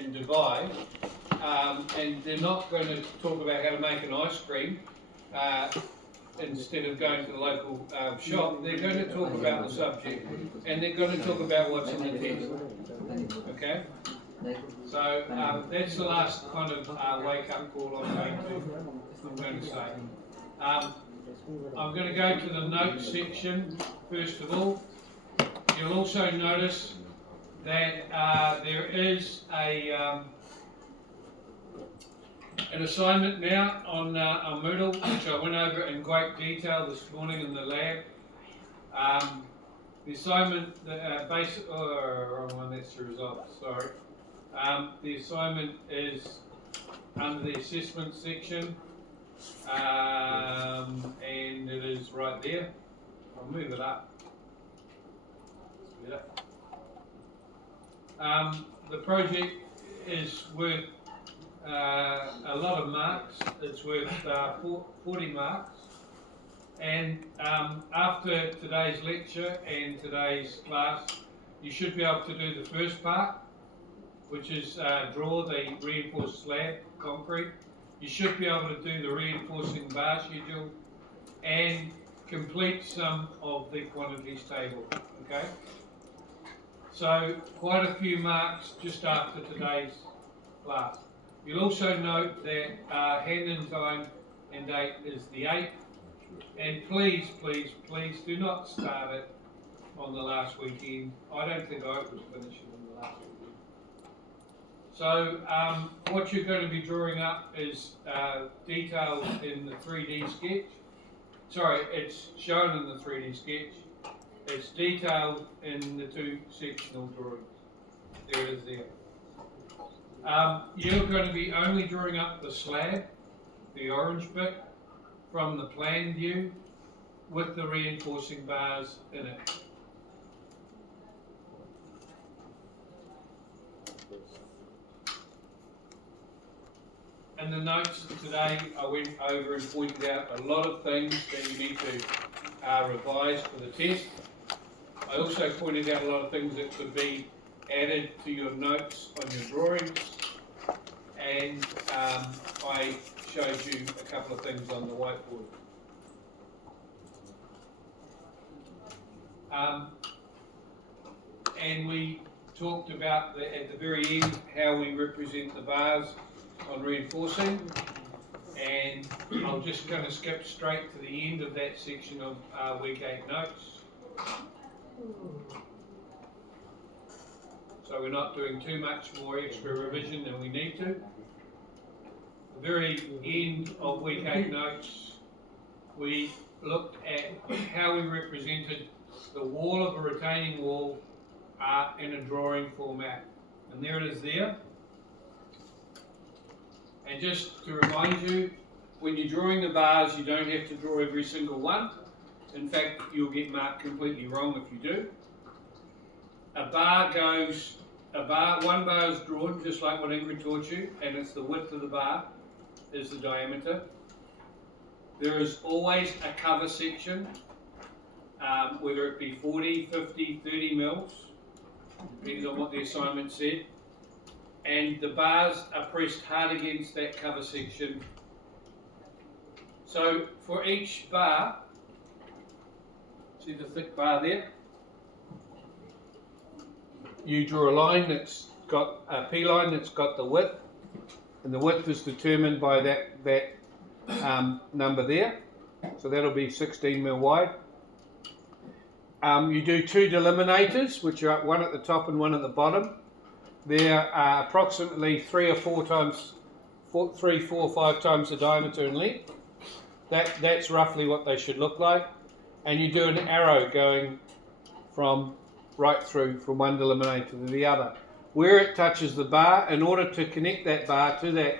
in Dubai, and they're not going to talk about how to make an ice cream instead of going to the local shop. They're going to talk about the subject, and they're going to talk about what's in the test. Okay? So that's the last kind of wake-up call I'm going to say. I'm going to go to the notes section first of all. You'll also notice that there is an assignment now on Moodle, which I went over in great detail this morning in the lab. The assignment, wrong one, that's the result, sorry. The assignment is under the assessment section, and it is right there. I'll move it up. The project is worth a lot of marks. It's worth 40 marks. And after today's lecture and today's class, you should be able to do the first part, which is draw the reinforced slab concrete. You should be able to do the reinforcing bar schedule and complete some of the quantities table. Okay? So quite a few marks just after today's class. You'll also note that hand-in time and date is the 8th. And please, please, please do not start it on the last weekend. I don't think I was finishing on the last weekend. So what you're going to be drawing up is detailed in the 3D sketch. Sorry, it's shown in the 3D sketch. It's detailed in the 2 sectional drawings. There it is there. You're going to be only drawing up the slab, the orange bit, from the plan view with the reinforcing bars in it. In the notes today, I went over and pointed out a lot of things that you need to revise for the test. I also pointed out a lot of things that could be added to your notes on your drawings, and I showed you a couple of things on the whiteboard. And we talked about at the very end how we represent the bars on reinforcing, and I'm just going to skip straight to the end of that section of week 8 notes. So we're not doing too much more extra revision than we need to. The very end of week 8 notes, we looked at how we represented the wall of a retaining wall in a drawing format. And there it is there. And just to remind you, when you're drawing the bars, you don't have to draw every single one. In fact, you'll get marked completely wrong if you do. One bar is drawn just like what Ingrid taught you, and it's the width of the bar is the diameter. There is always a cover section, whether it be 40, 50, 30 mils, depends on what the assignment said. And the bars are pressed hard against that cover section. So for each bar, see the thick bar there? You draw a line that's got a P line that's got the width, and the width is determined by that number there. So that'll be 16 mil wide. You do 2 delimitors, which are one at the top and one at the bottom. They're approximately 3 or 4 times, 3, 4, 5 times the diameter in length. That's roughly what they should look like. And you do an arrow going from right through from one delimiter to the other. Where it touches the bar, in order to connect that bar to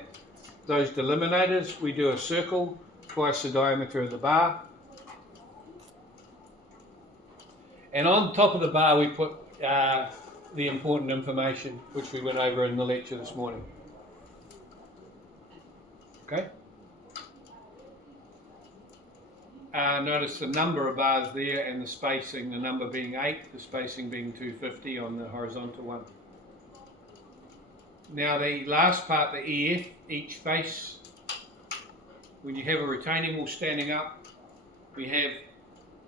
those delimitors, we do a circle twice the diameter of the bar. And on top of the bar we put the important information which we went over in the lecture this morning. Okay? Notice the number of bars there and the spacing, the number being 8, the spacing being 250 on the horizontal one. Now the last part, the EF, each face, when you have a retaining wall standing up, we have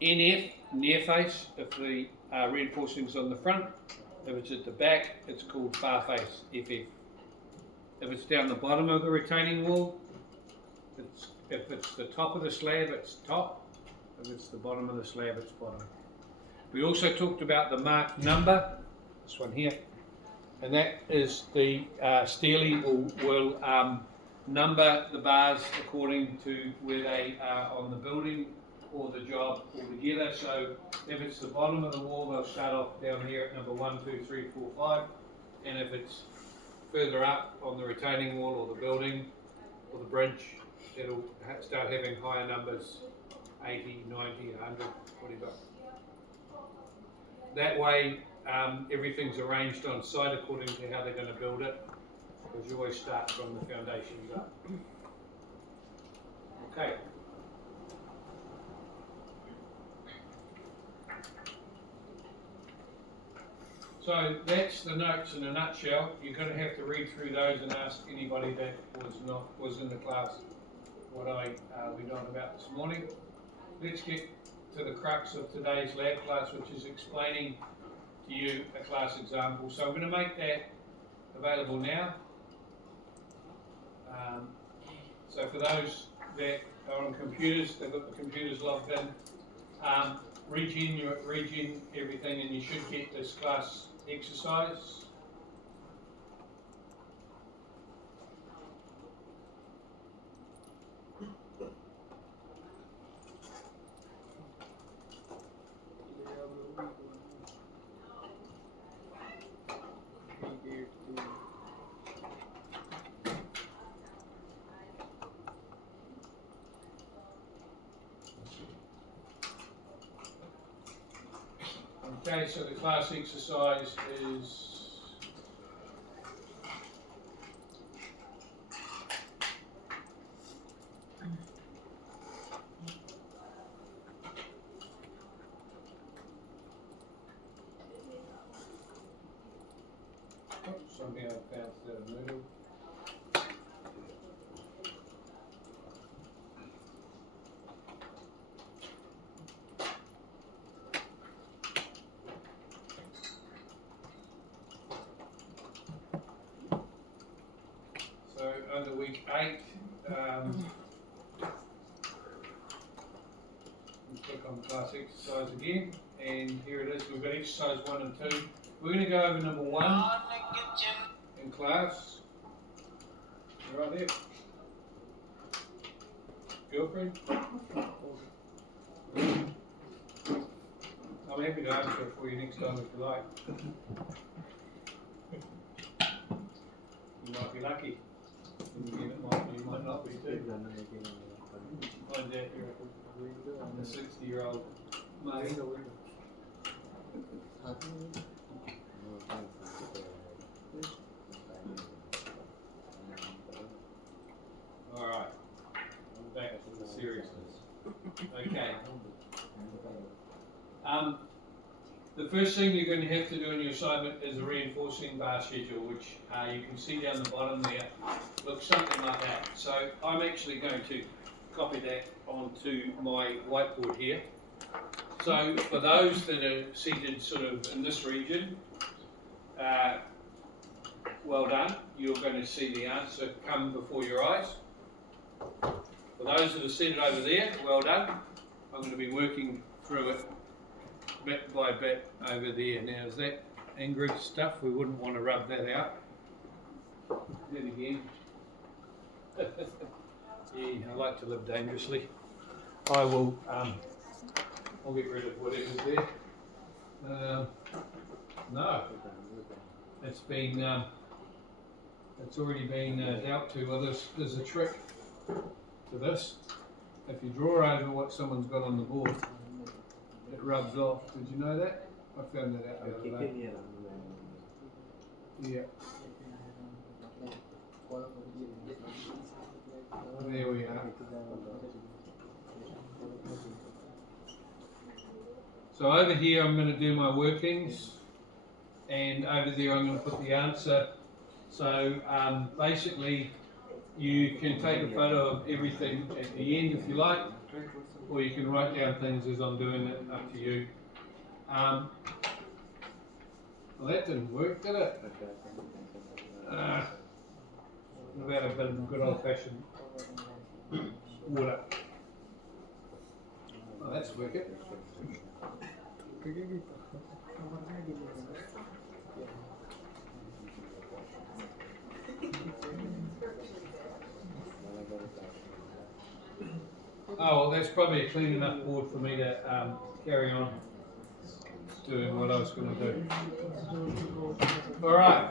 NF, near face, if the reinforcing is on the front. If it's at the back, it's called far face, FF. If it's down the bottom of the retaining wall, if it's the top of the slab, it's top. If it's the bottom of the slab, it's bottom. We also talked about the marked number, this one here, and that is the Steely will number the bars according to where they are on the building or the job altogether. So if it's the bottom of the wall, they'll start off down here at number 1, 2, 3, 4, 5, and if it's further up on the retaining wall or the building or the bridge, it'll start having higher numbers, 80, 90, 100, whatever. That way, everything's arranged on site according to how they're going to build it, because you always start from the foundations up. Okay. So that's the notes in a nutshell. You're going to have to read through those and ask anybody that was in the class what we know about this morning. Let's get to the crux of today's lab class, which is explaining to you a class example. So I'm going to make that available now. So for those that are on computers, they've got the computers logged in. Regen everything, and you should get this class exercise. Okay, so the class exercise is somehow I bounced out of the middle. So under week 8, we click on class exercise again, and here it is. We've got exercise 1 and 2. We're going to go over number 1 in class. Right there. Girlfriend? I'm happy to answer it for you next time if you like. You might be lucky. You might not be too. Find out you're a 60-year-old mate. Alright, back to the seriousness. Okay. The first thing you're going to have to do in your assignment is a reinforcing bar schedule, which you can see down the bottom there. Looks something like that. So I'm actually going to copy that onto my whiteboard here. So for those that are seated sort of in this region, well done. You're going to see the answer come before your eyes. For those that are seated over there, well done. I'm going to be working through it bit by bit over there. Now, is that Ingrid stuff? We wouldn't want to rub that out. Then again, yeah, I like to live dangerously. I will. I'll get rid of whatever's there. No, it's been. It's already been dealt to. Well, there's a trick to this. If you draw over what someone's got on the board, it rubs off. Did you know that? I found that out the other day. Yeah. There we are. So over here I'm going to do my workings, and over there I'm going to put the answer So basically, you can take a photo of everything at the end if you like, or you can write down things as I'm doing it, up to you. Well, that didn't work, did it? What about a bit of good old-fashioned water? Oh, that's working. Oh, well, that's probably a clean enough board for me to carry on doing what I was going to do. All right.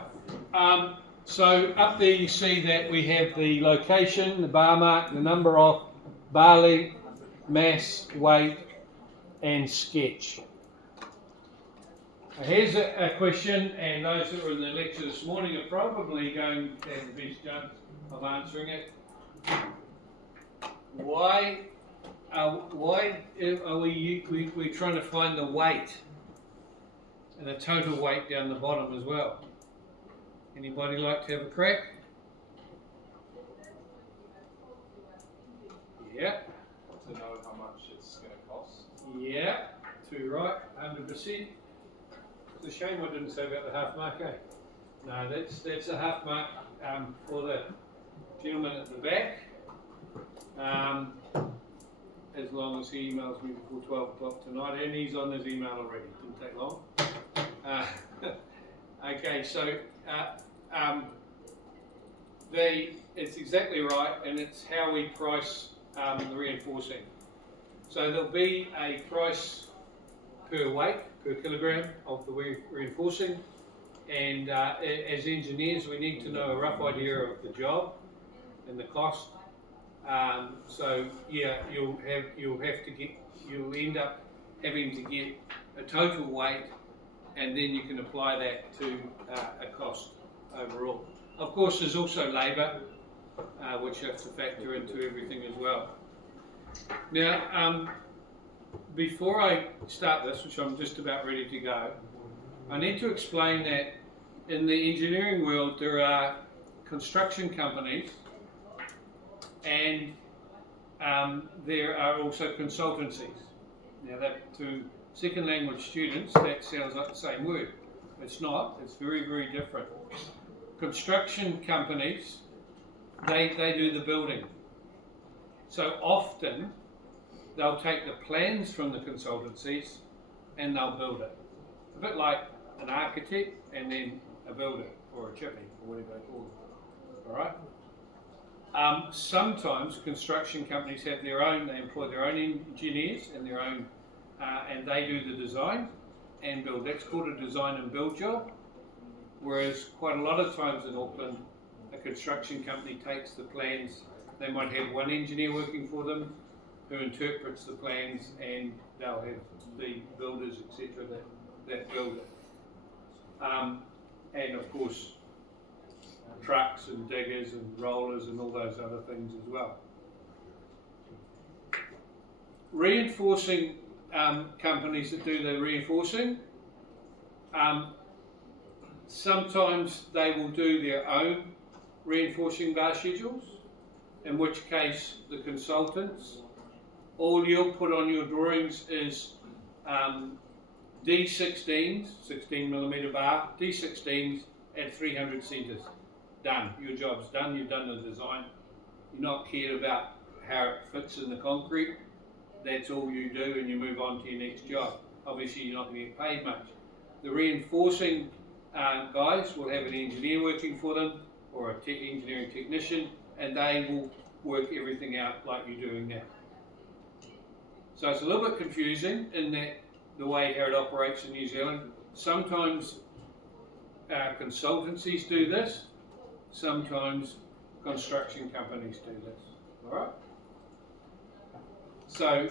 So up there you see that we have the location, the bar mark, the number off, bar length, mass, weight, and sketch. Here's a question, and those that were in the lecture this morning are probably going to have the best chance of answering it. Why are we trying to find the weight and the total weight down the bottom as well? Anybody like to have a crack? Yeah. To know how much it's going to cost. Yeah. Too right. 100%. It's a shame I didn't say about the half mark, eh? No, that's a half mark for the gentleman at the back. As long as he emails me before 12 o'clock tonight, and he's on his email already. Didn't take long. Okay, so it's exactly right, and it's how we price the reinforcing. So there'll be a price per weight, per kilogram of the reinforcing, and as engineers we need to know a rough idea of the job and the cost. So yeah, you'll end up having to get a total weight, and then you can apply that to a cost overall. Of course, there's also labour, which you have to factor into everything as well. Now, before I start this, which I'm just about ready to go, I need to explain that in the engineering world there are construction companies, and there are also consultancies. Now that to second language students that sounds like the same word. It's not, it's very, very different. Construction companies, they do the building. So often they'll take the plans from the consultancies and they'll build it. A bit like an architect and then a builder or a chippy or whatever they call it. Alright? Sometimes construction companies have their own, they employ their own engineers and their own, and they do the design and build. That's called a design and build job. Whereas quite a lot of times in Auckland, a construction company takes the plans, they might have one engineer working for them who interprets the plans, and they'll have the builders, etc., that build it. And of course, trucks and diggers and rollers and all those other things as well. Reinforcing companies that do the reinforcing, sometimes they will do their own reinforcing bar schedules, in which case the consultants, all you'll put on your drawings is D16s, 16mm bar, D16s at 300 centres. Done. Your job's done, you've done the design. You're not cared about how it fits in the concrete. That's all you do, and you move on to your next job. Obviously you're not going to get paid much. The reinforcing guys will have an engineer working for them, or a engineering technician, and they will work everything out like you're doing now. So it's a little bit confusing in that the way how it operates in New Zealand. Sometimes consultancies do this, sometimes construction companies do this. Alright? So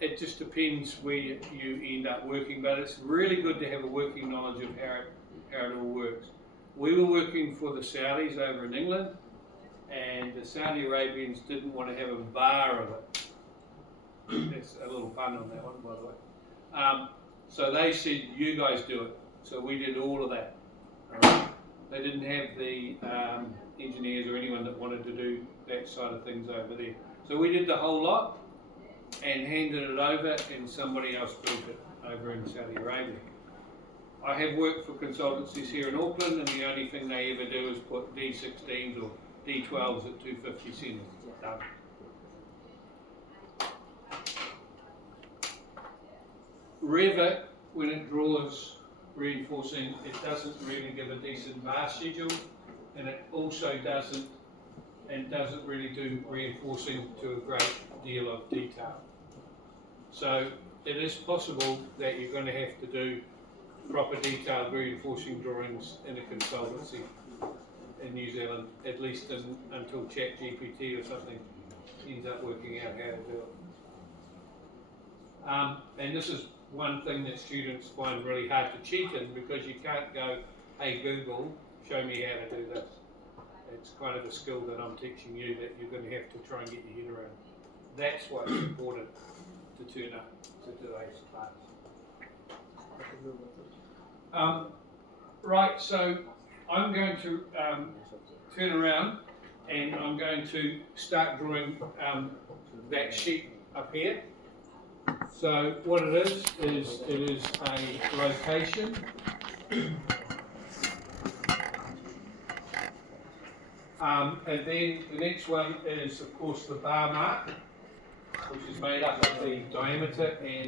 it just depends where you end up working, but it's really good to have a working knowledge of how it all works. We were working for the Saudis over in England, and the Saudi Arabians didn't want to have a bar of it. That's a little pun on that one, by the way. So they said, you guys do it. So we did all of that. They didn't have the engineers or anyone that wanted to do that side of things over there. So we did the whole lot and handed it over, and somebody else built it over in Saudi Arabia. I have worked for consultancies here in Auckland, and the only thing they ever do is put D16s or D12s at 250 cents. Done. Revit, when it draws reinforcing, it doesn't really give a decent bar schedule, and it also doesn't really do reinforcing to a great deal of detail. So it is possible that you're going to have to do proper detailed reinforcing drawings in a consultancy in New Zealand, at least until ChatGPT or something ends up working out how to do it. And this is one thing that students find really hard to cheat in, because you can't go, hey Google, show me how to do this. It's kind of a skill that I'm teaching you that you're going to have to try and get your head around. That's why it's important to turn up to today's class. Right, so I'm going to turn around and I'm going to start drawing that sheet up here. So what it is it is a location. And then the next one is, of course, the bar mark, which is made up of the diameter and